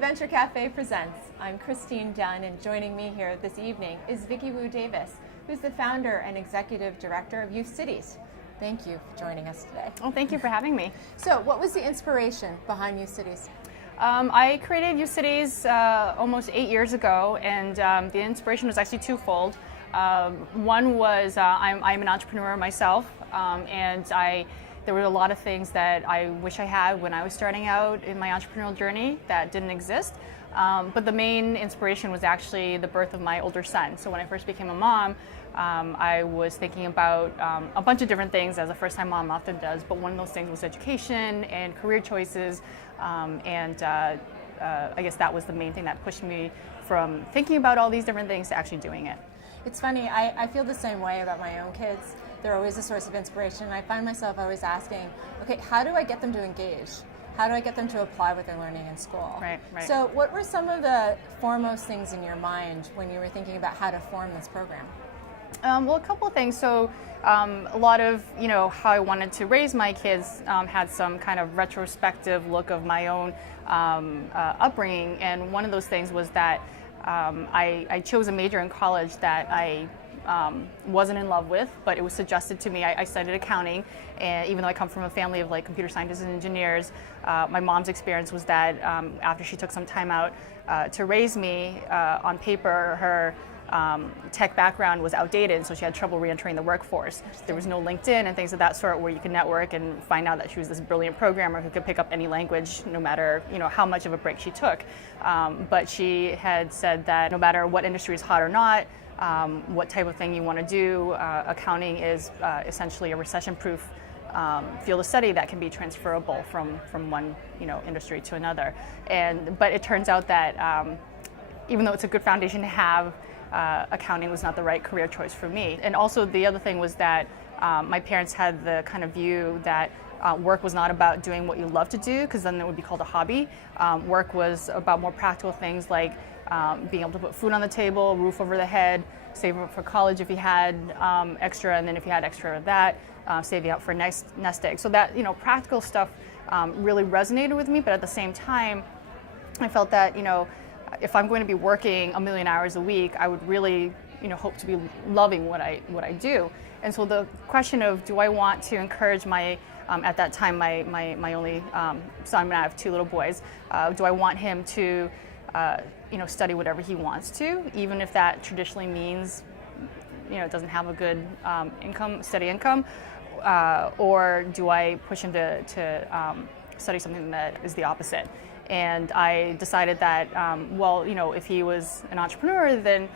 Venture Cafe presents. I'm Christine Dunn, and joining me here this evening is Vicky Davis, who's the founder and executive director of Youth Cities. Thank you for joining us today. Well, thank you for having me. So, what was the inspiration behind Youth Cities? I created Youth Cities almost 8 years ago, and the inspiration was actually twofold. One was I'm an entrepreneur myself, and there were a lot of things that I wish I had when I was starting out in my entrepreneurial journey that didn't exist. But the main inspiration was actually the birth of my older son. So when I first became a mom, I was thinking about a bunch of different things, as a first-time mom often does, but one of those things was education and career choices, and I guess that was the main thing that pushed me from thinking about all these different things to actually doing it. It's funny, I feel the same way about my own kids. They're always a source of inspiration, and I find myself always asking, okay, how do I get them to engage? How do I get them to apply what they're learning in school? Right. So what were some of the foremost things in your mind when you were thinking about how to form this program? Well, a couple of things. So a lot of, how I wanted to raise my kids had some kind of retrospective look of my own upbringing, and one of those things was that I chose a major in college that I wasn't in love with, but it was suggested to me. I studied accounting, and even though I come from a family of computer scientists and engineers, my mom's experience was that after she took some time out to raise me, on paper her tech background was outdated, so she had trouble re-entering the workforce. There was no LinkedIn and things of that sort where you could network and find out that she was this brilliant programmer who could pick up any language no matter how much of a break she took. But she had said that no matter what industry is hot or not, what type of thing you want to do, accounting is essentially a recession-proof field of study that can be transferable from one industry to another. But it turns out that even though it's a good foundation to have, accounting was not the right career choice for me. And also the other thing was that my parents had the kind of view that work was not about doing what you love to do, because then it would be called a hobby. Work was about more practical things like being able to put food on the table, roof over the head, save up for college if you had extra, and then if you had extra of that, saving up for nest egg. So that practical stuff really resonated with me, but at the same time, I felt that if I'm going to be working 1 million hours a week, I would really hope to be loving what I do. And so the question of, do I want to encourage my at that time my only son, and I have 2 little boys, do I want him to study whatever he wants to, even if that traditionally means doesn't have a good steady income, or do I push him to study something that is the opposite? And I decided that, if he was an entrepreneur, then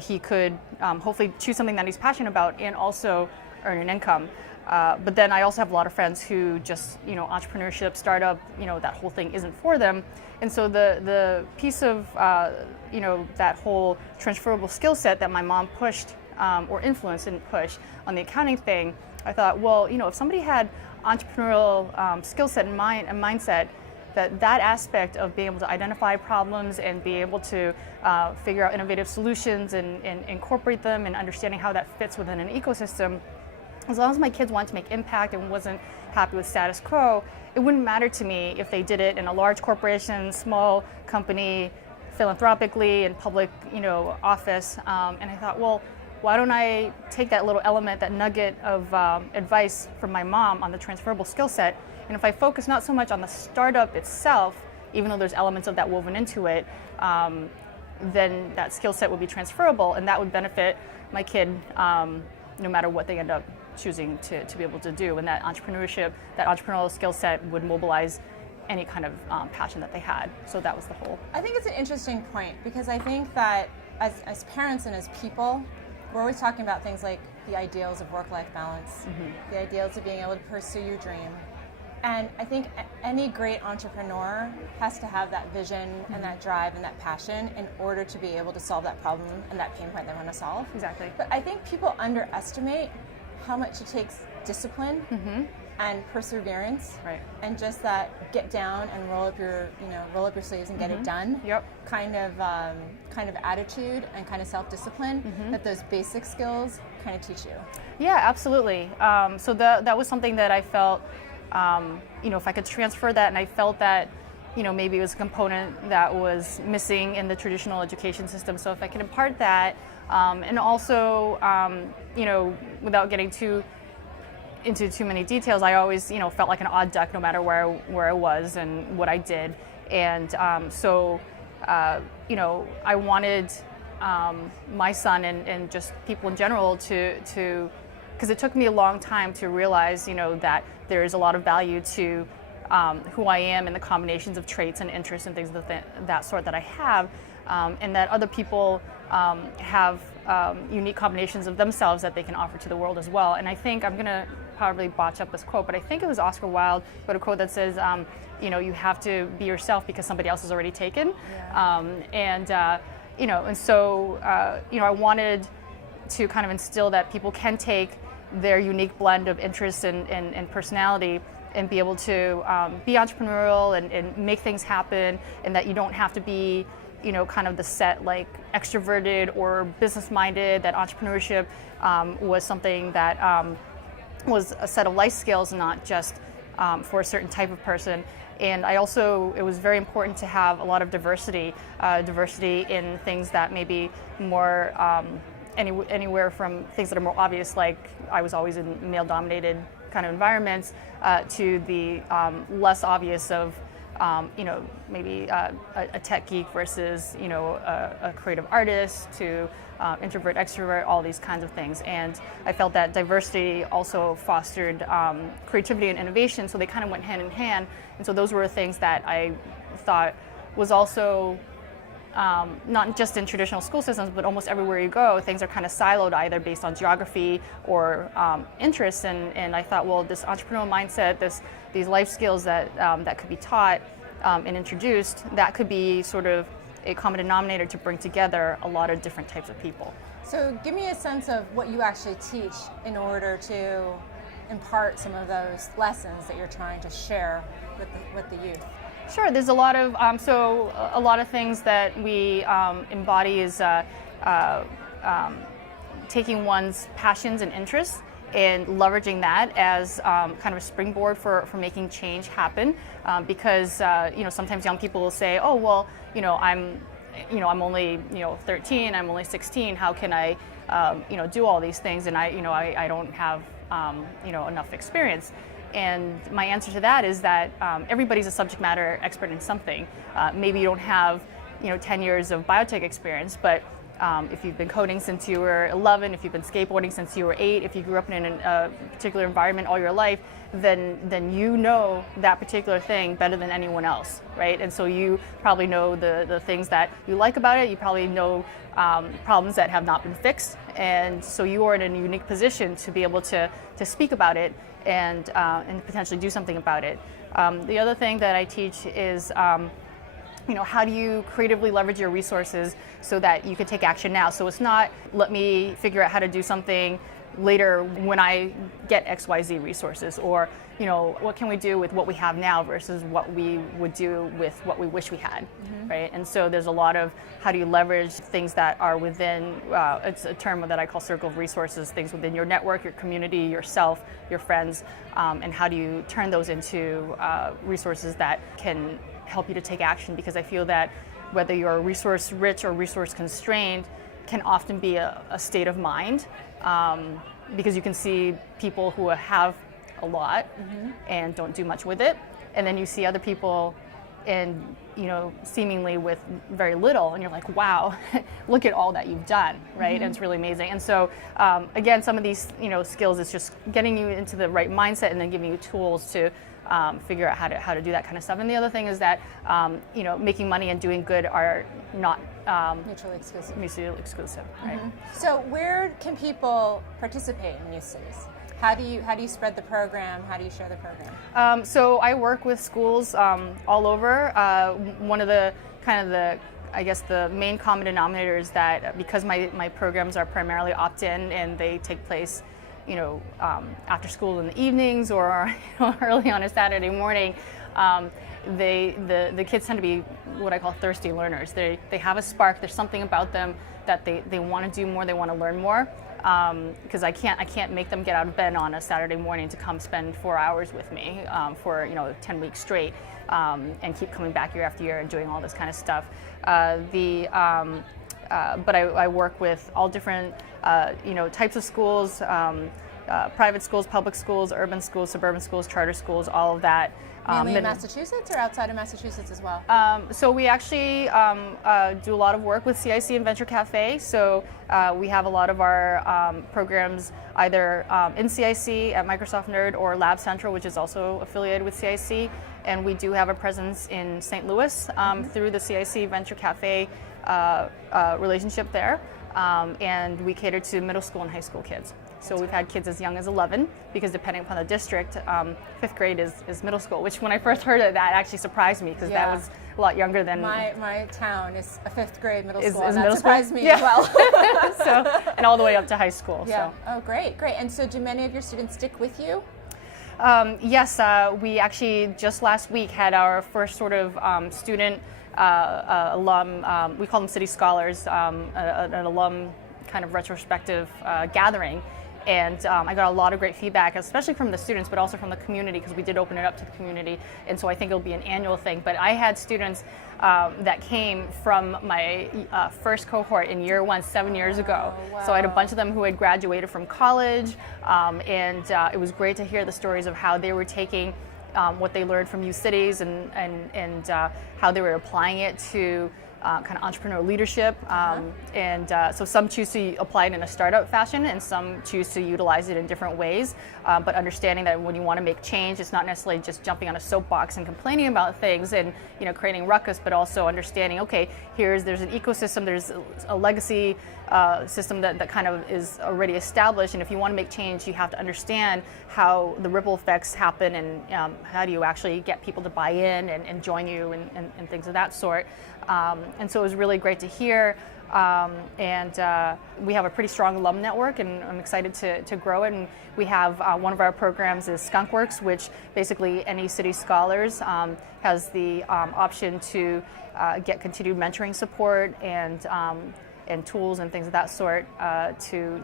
he could hopefully choose something that he's passionate about and also earn an income. But then I also have a lot of friends who just, entrepreneurship, startup, that whole thing isn't for them. And so the piece of, that whole transferable skill set that my mom pushed or influenced and pushed on the accounting thing, I thought, if somebody had entrepreneurial skill set and mindset, that aspect of being able to identify problems and be able to figure out innovative solutions and incorporate them and understanding how that fits within an ecosystem, as long as my kids wanted to make impact and wasn't happy with status quo, it wouldn't matter to me if they did it in a large corporation, small company, philanthropically, in public office. And I thought, why don't I take that little element, that nugget of advice from my mom on the transferable skill set, and if I focus not so much on the startup itself, even though there's elements of that woven into it, then that skill set would be transferable, and that would benefit my kid no matter what they end up choosing to be able to do. And that entrepreneurial skill set would mobilize any kind of passion that they had. So that was the whole. I think it's an interesting point, because I think that as parents and as people, we're always talking about things like the ideals of work-life balance, the ideals of being able to pursue your dream. And I think any great entrepreneur has to have that vision and that drive and that passion in order to be able to solve that problem and that pain point they want to solve. Exactly. But I think people underestimate how much it takes discipline and perseverance, right, and just that get down and roll up your sleeves and get it done. Yep. Kind of attitude and kind of self-discipline that those basic skills kind of teach you. Yeah, absolutely. So that was something that I felt, if I could transfer that, and I felt that maybe it was a component that was missing in the traditional education system. So if I can impart that, and also, without getting into too many details, I always, felt like an odd duck no matter where I was and what I did. And I wanted my son and just people in general to because it took me a long time to realize, that there is a lot of value to who I am and the combinations of traits and interests and things of that sort that I have, and that other people have unique combinations of themselves that they can offer to the world as well. And I think I'm going to probably botch up this quote, but I think it was Oscar Wilde, but a quote that says, you have to be yourself because somebody else is already taken. Yeah. I wanted to kind of instill that people can take their unique blend of interests and personality and be able to be entrepreneurial and make things happen, and that you don't have to be, kind of the set, like extroverted or business-minded, that entrepreneurship was something that was a set of life skills, not just for a certain type of person. And it was very important to have a lot of diversity in things that maybe more anywhere from things that are more obvious, like I was always in male-dominated kind of environments, to the less obvious of, maybe a tech geek versus, a creative artist, to introvert, extrovert, all these kinds of things. And I felt that diversity also fostered creativity and innovation, so they kind of went hand in hand. And so those were things that I thought was also not just in traditional school systems, but almost everywhere you go, things are kind of siloed, either based on geography or interests. And I thought, well, this entrepreneurial mindset, these life skills that could be taught and introduced, that could be sort of a common denominator to bring together a lot of different types of people. So give me a sense of what you actually teach in order to impart some of those lessons that you're trying to share with the youth. Sure. There's a lot of a lot of things that we embody is taking one's passions and interests and leveraging that as kind of a springboard for making change happen. Because sometimes young people will say, oh well, I'm only 13, I'm only 16. How can I do all these things? And I don't have enough experience. And my answer to that is that everybody's a subject matter expert in something. Maybe you don't have 10 years of biotech experience, but if you've been coding since you were 11, if you've been skateboarding since you were 8, if you grew up in a particular environment all your life, then you know that particular thing better than anyone else, right? And so you probably know the things that you like about it. You probably know problems that have not been fixed, and so you are in a unique position to be able to speak about it and potentially do something about it. The other thing that I teach is how do you creatively leverage your resources so that you can take action now? So it's not, let me figure out how to do something later when I get XYZ resources, or what can we do with what we have now versus what we would do with what we wish we had, right? And so there's a lot of how do you leverage things that are within, it's a term that I call circle of resources, things within your network, your community, yourself, your friends, and how do you turn those into resources that can help you to take action, because I feel that whether you're resource rich or resource constrained can often be a state of mind, because you can see people who have a lot and don't do much with it, and then you see other people and seemingly with very little, and you're like, wow, look at all that you've done, right? And it's really amazing. And so again, some of these skills is just getting you into the right mindset and then giving you tools to figure out how to do that kind of stuff. And the other thing is that making money and doing good are not mutually exclusive. Mutually exclusive, right? So where can people participate in Youth Cities? How do you spread the program? How do you share the program? So I work with schools all over. One of the the main common denominator is that because my programs are primarily opt-in and they take place after school in the evenings or early on a Saturday morning, the kids tend to be what I call thirsty learners. They have a spark. There's something about them that they want to do more. They want to learn more. because I can't make them get out of bed on a Saturday morning to come spend 4 hours with me for 10 weeks straight, and keep coming back year after year and doing all this kind of stuff. But I work with all different types of schools, private schools, public schools, urban schools, suburban schools, charter schools, all of that. Mainly in Massachusetts or outside of Massachusetts as well? So we actually do a lot of work with CIC and Venture Cafe. So we have a lot of our programs either in CIC at Microsoft Nerd or Lab Central, which is also affiliated with CIC. And we do have a presence in St. Louis through the CIC Venture Cafe relationship there. And we cater to middle school and high school kids. So we've had kids as young as 11, because depending upon the district, 5th grade is middle school, which when I first heard of that actually surprised me, because that was a lot younger than... My town is a 5th grade middle school, and that middle surprised school? me as well. So, and all the way up to high school. Yeah. So. Oh, great. And so do many of your students stick with you? Yes, we actually just last week had our first sort of student alum, we call them city scholars, an alum kind of retrospective gathering. And I got a lot of great feedback, especially from the students, but also from the community, because we did open it up to the community. And so I think it'll be an annual thing. But I had students that came from my first cohort in year 1, 7 years ago. Oh, wow. So I had a bunch of them who had graduated from college. And it was great to hear the stories of how they were taking what they learned from U Cities and how they were applying it to kind of entrepreneur leadership, and so some choose to apply it in a startup fashion, and some choose to utilize it in different ways. But understanding that when you want to make change, it's not necessarily just jumping on a soapbox and complaining about things and creating ruckus, but also understanding, okay, there's an ecosystem, there's a legacy system that kind of is already established, and if you want to make change, you have to understand how the ripple effects happen, and how do you actually get people to buy in and join you and things of that sort. And so it was really great to hear, and we have a pretty strong alum network, and I'm excited to grow it. And we have one of our programs is Skunkworks, which basically any city scholars has the option to get continued mentoring support and tools and things of that sort to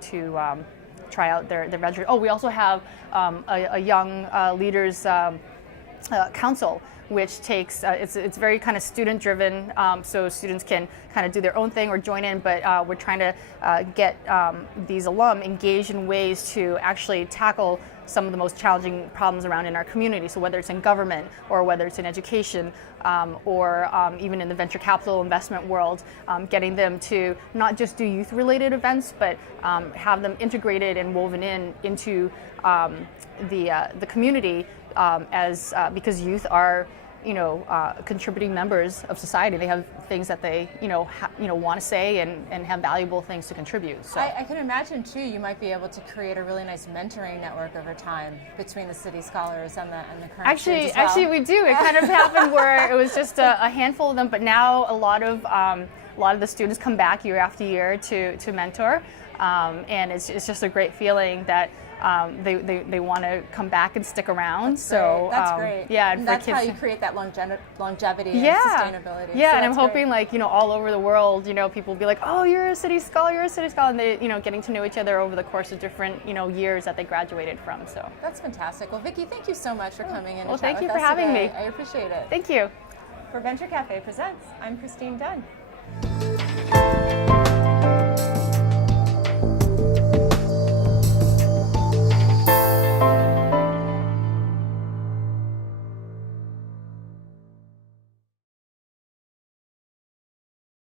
try out their venture. Oh, we also have a young leaders council, which takes it's very kind of student driven, so students can kind of do their own thing or join in, but we're trying to get these alum engaged in ways to actually tackle some of the most challenging problems around in our community. So whether it's in government or whether it's in education, or even in the venture capital investment world, getting them to not just do youth related events, but have them integrated and woven into the community, because youth are contributing members of society. They have things that they want to say and have valuable things to contribute. So I can imagine too, you might be able to create a really nice mentoring network over time between the city scholars and the current students as well. Actually we do. It kind of happened where it was just a handful of them, but now a lot of the students come back year after year to mentor, and it's just a great feeling that they want to come back and stick around. That's great. Yeah, and that's kids, how you create that longevity and sustainability. Yeah, so and I'm hoping great. all over the world, people will be like, oh, you're a city scholar, and they, getting to know each other over the course of different, years that they graduated from. So that's fantastic. Well, Vicky, thank you so much for coming in. Well, and thank you with for us having today. me. I appreciate it. Thank you. For Venture Cafe Presents, I'm Christine Dunn.